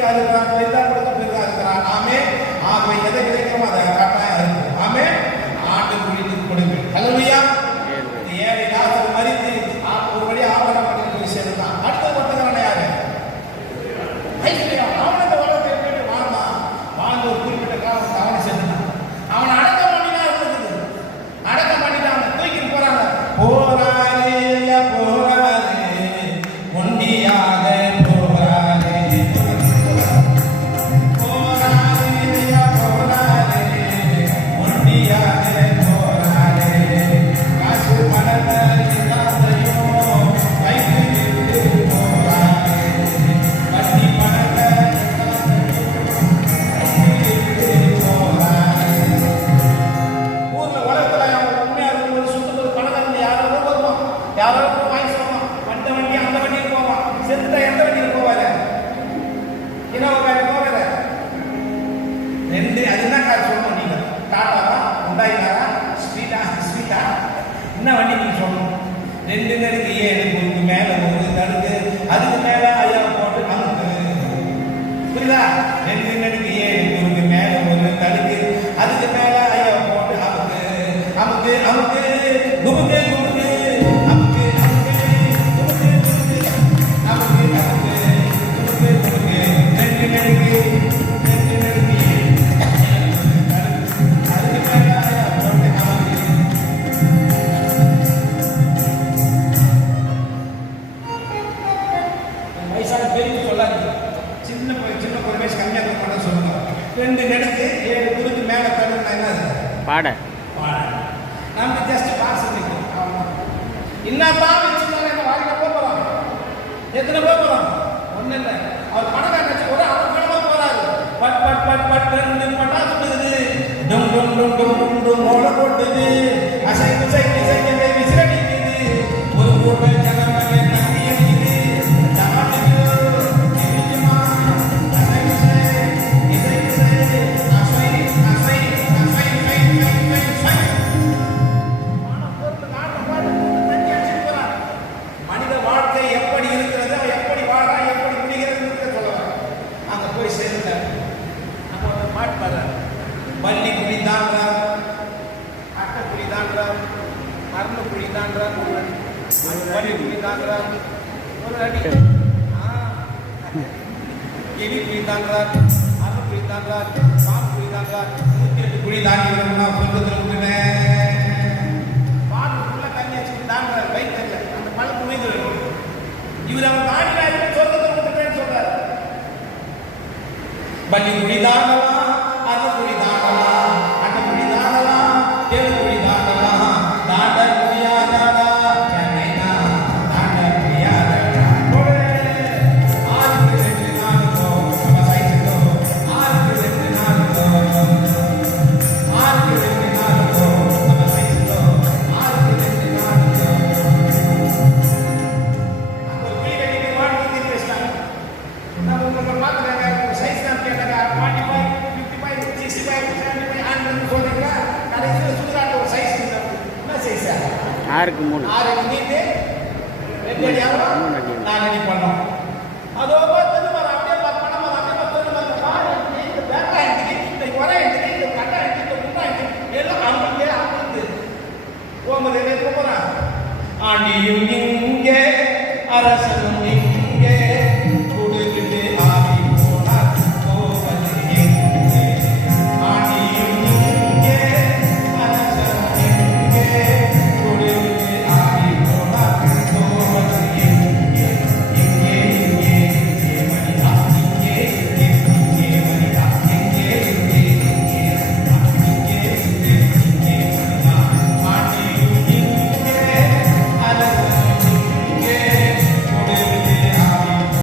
குட்டியாக இருக்கிறான், பெரிதாக கொடுக்க பெரிதாக இருக்கிறான். ஆமே. ஆகவே எதை கிடைக்கிறோமோ அதை கட்டாயம் இருக்கும். ஆமே. ஆண்டு குழித்து கொடுங்க. ஹல்லேலூயா. ஏழை லாசர் மரித்து ஒரு வழி ஆபரணப்பட்ட விஷயம் தான். அடுத்த ஒருத்தவரான யாரு? ஐஸ்வர்யம். அவன் இந்த உலகத்தை எப்படி வாழ்ந்தான்? வாழ்ந்து ஒரு குறிப்பிட்ட காலம் அவனை செஞ்சான். அவன் அடக்கம் பண்ணினா இருக்குது. அடக்கம் பண்ணிட்டாங்க, தூக்கிட்டு போறாங்க. போராரே போராரே ஒண்டியாக போராரே போராரே போராரே ஒண்டியாக போராரே காசு பணத்தை எல்லாத்தையும் வைத்து போராரே வட்டி பணத்தை ஊர்ல உலகத்துல அவங்க உண்மையா இருக்கும்போது சுத்தத்துக்கு பணக்காரங்க யாரோ வருவான், யாரோ வாங்கி சொல்லுவான். வண்ட வண்டி அந்த வண்டியில் போவான். செத்துட்டா எந்த வண்டியில் போவாரு? இனோவா காரி போவாரு. ரெண்டு அதுதான் கார் சொல்லணும். நீங்க டாட்டாவா, உண்டாயினாரா, ஸ்பீடா என்ன வண்டி நீங்க சொல்லணும். ரெண்டு நடுக்கு 7 குறுக்கு மேல ஒரு நடுக்கு அதுக்கு மேல ஐயா போட்டு அமுக்கு. புரியுதா? ரெண்டு நடுக்கு 7 குறுக்கு மேல ஒரு நடுக்கு அதுக்கு மேல ஐயா போட்டு அமுக்கு அமுக்கு அமுக்கு குமுக்கு குமுக்கு அமுக்கு அமுக்கு குமுக்கு குமுக்கு அமுக்கு அமுக்கு குமுக்கு குமுக்கு ரெண்டு நடுக்கு அதுக்கு மேல ஐயா போட்டு அமுக்கு. வயசான பெரிய சொல்லாது. சின்ன ஒரு வயசு கம்மியாக பண்ண சொல்லுங்க. ரெண்டு நடுக்கு 7 குறுக்கு மேல தடுனா என்ன பாட நம்ம ஜஸ்ட் பாஸ் பண்ணிக்கிறோம். என்னதான் வச்சுருந்தாலும் என்ன வாழ்க்கை போகிறோம். எத்தனை போகிறோம்? ஒன்றும் இல்லை. அவர் பணக்காரன் ஒரு அவர் பணமாக போகிறாரு. பட் பட் பட் பட் ரெண்டு பட்டா சுடுது. டும் டும் டும் டும் டும் டும் மோளை போட்டுது. அசைக்கு சைக்கு சைக்கு விசிறடிக்குது. ஒரு கூட்ட ஜனமே தண்ணி அடிக்குது. மனித வாழ்க்கை எப்படி இருக்கிறது, எப்படி வாழறான், எப்படி முடிகிறது சொல்லுவாங்க. அங்க போய் சேர்ந்தார். அப்போ ஒரு பாட்டு பாடுறார். வள்ளி குழி தாண்டார், அட்டை குழி தாண்டார், அருண் குழி தாண்டார், வள்ளி குழி தாண்டார், ஒரு அடி எலி குழி தாண்டார், அருண் குழி தாண்டார், பாம்பு குழி தாண்டார். 108 குழி தாண்டி விடணும்னா சொந்தத்தில் விட்டுனேன். பாம்புக்குள்ள தண்ணி வச்சுட்டு தாண்டார். வயிற்றுல அந்த பழம் துணிந்து இவர் அவன் தாண்டி சொந்தத்தில் விட்டுட்டேன்னு சொல்றாரு. வள்ளி குழி தாண்டலாம், அருண் குழி தாண்டலாம், அட்டை குழி தாண்டலாம், ஏழு குழி தாண்டலாம். தாண்ட முடியாதடா என்னைனா தாண்ட முடியாதடா. ஆறுக்கு 2 நாளுக்கோ நம்ம சைஸுக்கோ, ஆறுக்கு 2 நாளுக்கோ, ஆறுக்கு 2 நாளுக்கோ நம்ம சைஸுக்கோ, ஆறுக்கு 2 நாளுக்கோ. அந்த குழி கட்டிட்டு வாழ்க்கை பேசிட்டாங்க. நான் உங்களுக்கு பார்க்குறேன் சைஸ் தான் கேட்டாங்க. 45, 55, 65, 75 ஆண்டு சொல்றீங்களா? கடைசியில் சுடுகாட்டு ஒரு சைஸ் என்ன சைஸா? 6க்கு 3 6 நீட்டு 2 அடி ஆகும்.